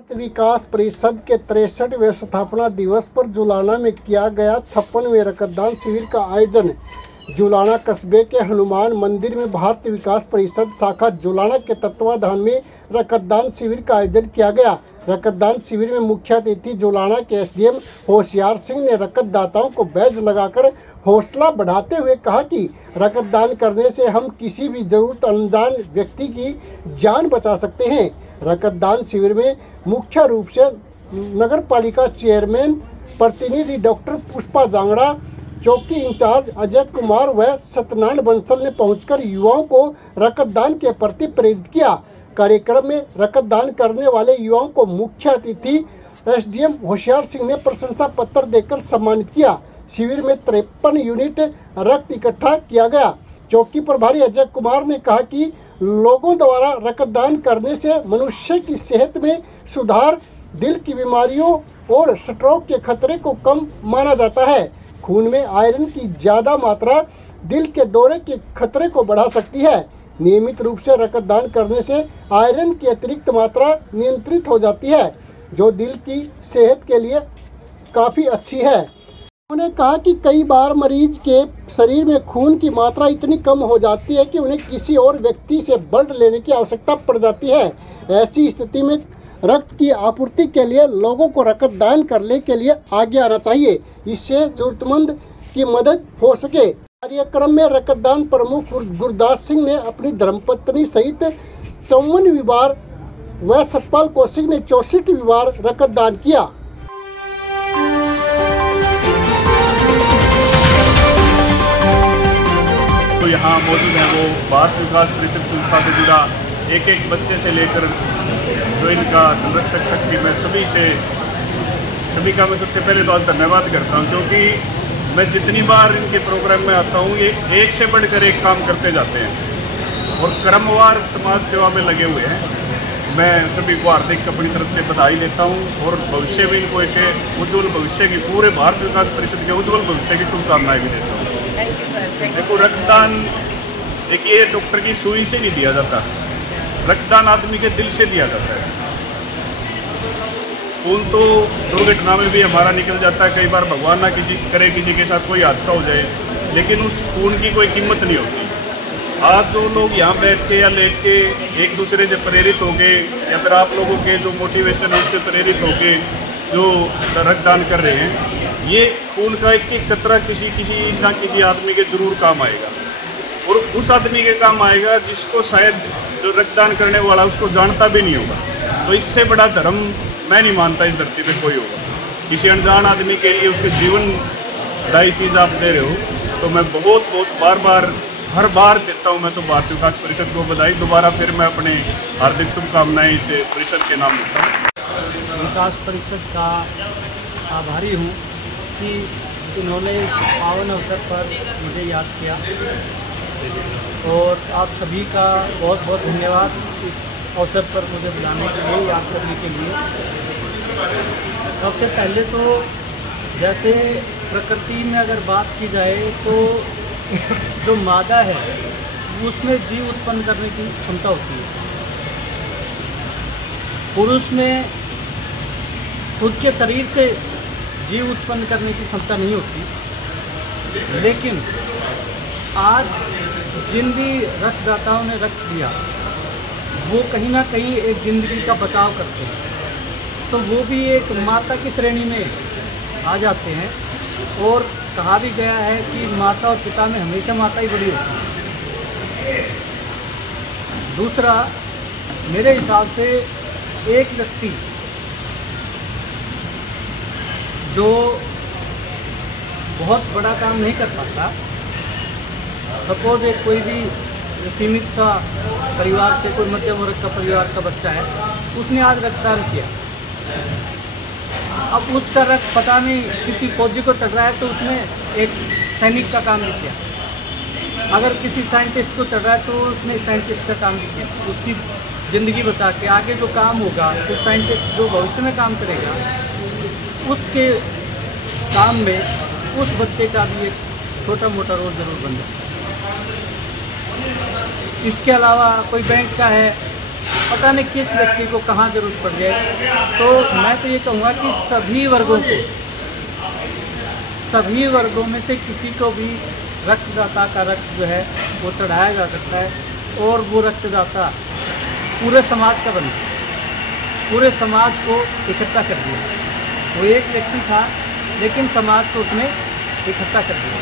भारत विकास परिषद के 63वें स्थापना दिवस पर जुलाना में किया गया 56वें रक्तदान शिविर का आयोजन। जुलाना कस्बे के हनुमान मंदिर में भारत विकास परिषद शाखा जुलाना के तत्वाधान में रक्तदान शिविर का आयोजन किया गया। रक्तदान शिविर में मुख्य अतिथि जुलाना के एसडीएम होशियार सिंह ने रक्तदाताओं को बैज लगाकर हौसला बढ़ाते हुए कहा कि रक्तदान करने से हम किसी भी जरूरत अनजान व्यक्ति की जान बचा सकते हैं। रक्तदान शिविर में मुख्य रूप से नगर पालिका चेयरमैन प्रतिनिधि डॉक्टर पुष्पा जांगड़ा, चौकी इंचार्ज अजय कुमार व सत्यनारायण बंसल ने पहुंचकर युवाओं को रक्तदान के प्रति प्रेरित किया। कार्यक्रम में रक्तदान करने वाले युवाओं को मुख्य अतिथि एसडीएम होशियार सिंह ने प्रशंसा पत्र देकर सम्मानित किया। शिविर में 53 यूनिट रक्त इकट्ठा किया गया। चौकी प्रभारी अजय कुमार ने कहा कि लोगों द्वारा रक्तदान करने से मनुष्य की सेहत में सुधार, दिल की बीमारियों और स्ट्रोक के खतरे को कम माना जाता है। खून में आयरन की ज़्यादा मात्रा दिल के दौरे के खतरे को बढ़ा सकती है। नियमित रूप से रक्तदान करने से आयरन की अतिरिक्त मात्रा नियंत्रित हो जाती है, जो दिल की सेहत के लिए काफ़ी अच्छी है। उन्होंने कहा कि कई बार मरीज के शरीर में खून की मात्रा इतनी कम हो जाती है कि उन्हें किसी और व्यक्ति से ब्लड लेने की आवश्यकता पड़ जाती है। ऐसी स्थिति में रक्त की आपूर्ति के लिए लोगों को रक्तदान करने के लिए आगे आना चाहिए, इससे जरूरतमंद की मदद हो सके। कार्यक्रम में रक्तदान प्रमुख गुरदास सिंह ने अपनी धर्मपत्नी सहित 54 बार व सतपाल कौशिक ने 64 बार रक्तदान किया। तो यहाँ मौजूद है वो भारत विकास परिषद संस्था से जुड़ा एक बच्चे से लेकर जो इनका संरक्षक तक भी मैं सभी का मैं सबसे पहले तो आज धन्यवाद करता हूँ, क्योंकि मैं जितनी बार इनके प्रोग्राम में आता हूँ ये एक से बढ़कर एक काम करते जाते हैं और क्रमवार समाज सेवा में लगे हुए हैं। मैं सभी को हार्दिक अपनी तरफ से बधाई देता हूँ और भविष्य में इनको एक उज्ज्वल भविष्य की, पूरे भारत विकास परिषद के उज्ज्वल भविष्य की शुभकामनाएं भी देता हूँ। देखो, रक्तदान एक ये डॉक्टर की सुई से नहीं दिया जाता, रक्तदान आदमी के दिल से दिया जाता है। खून तो दुर्घटना में भी हमारा निकल जाता है, कई बार भगवान ना करे किसी के साथ कोई हादसा हो जाए, लेकिन उस खून की कोई कीमत नहीं होती। आज जो लोग यहाँ बैठ के या लेट के एक दूसरे से प्रेरित हो गए या फिर आप लोगों के जो मोटिवेशन है उससे प्रेरित हो गए जो रक्तदान कर रहे हैं, ये खून का एक कतरा किसी ना किसी आदमी के जरूर काम आएगा और उस आदमी के काम आएगा जिसको शायद जो रक्तदान करने वाला उसको जानता भी नहीं होगा। तो इससे बड़ा धर्म मैं नहीं मानता इस धरती पे कोई होगा। किसी अनजान आदमी के लिए उसके जीवन दायी चीज़ आप दे रहे हो, तो मैं बहुत हर बार देता हूँ। मैं तो भारत विकास परिषद को बधाई, दोबारा फिर मैं अपने हार्दिक शुभकामनाएं इस परिषद के नाम देता हूँ। विकास परिषद का आभारी हूँ कि इन्होंने इस पावन अवसर पर मुझे याद किया और आप सभी का बहुत बहुत धन्यवाद इस अवसर पर मुझे बुलाने के लिए, याद करने के लिए। सबसे पहले तो जैसे प्रकृति में अगर बात की जाए तो जो मादा है उसमें जीव उत्पन्न करने की क्षमता होती है। पुरुष में खुद के शरीर से जीव उत्पन्न करने की क्षमता नहीं होती, लेकिन आज जिन भी रक्तदाताओं ने रक्त दिया वो कहीं ना कहीं एक ज़िंदगी का बचाव करते हैं, तो वो भी एक माता की श्रेणी में आ जाते हैं। और कहा भी गया है कि माता और पिता में हमेशा माता ही बड़ी होती है। दूसरा, मेरे हिसाब से एक व्यक्ति जो बहुत बड़ा काम नहीं कर पाता, सपोज एक कोई भी सीमित सा परिवार से, कोई मध्यम वर्ग का परिवार का बच्चा है, उसने आज रक्तदान किया। अब उसका रक्त पता नहीं किसी फौजी को चढ़ रहा है तो उसने एक सैनिक का काम भी किया। अगर किसी साइंटिस्ट को चढ़ रहा है तो उसने साइंटिस्ट का काम भी किया। उसकी ज़िंदगी बचा के आगे जो काम होगा, तो साइंटिस्ट जो भविष्य में काम करेगा उसके काम में उस बच्चे का भी एक छोटा मोटा रोल ज़रूर बन जाता है। इसके अलावा कोई बैंक का है पता नहीं किस व्यक्ति को कहाँ जरूरत पड़ जाए। तो मैं तो ये कहूँगा कि सभी वर्गों में से किसी को भी रक्तदाता का रक्त जो है वो चढ़ाया जा सकता है और वो रक्तदाता पूरे समाज का बने, पूरे समाज को इकट्ठा कर दिया। वो एक व्यक्ति था लेकिन समाज को उसने इकट्ठा कर दिया।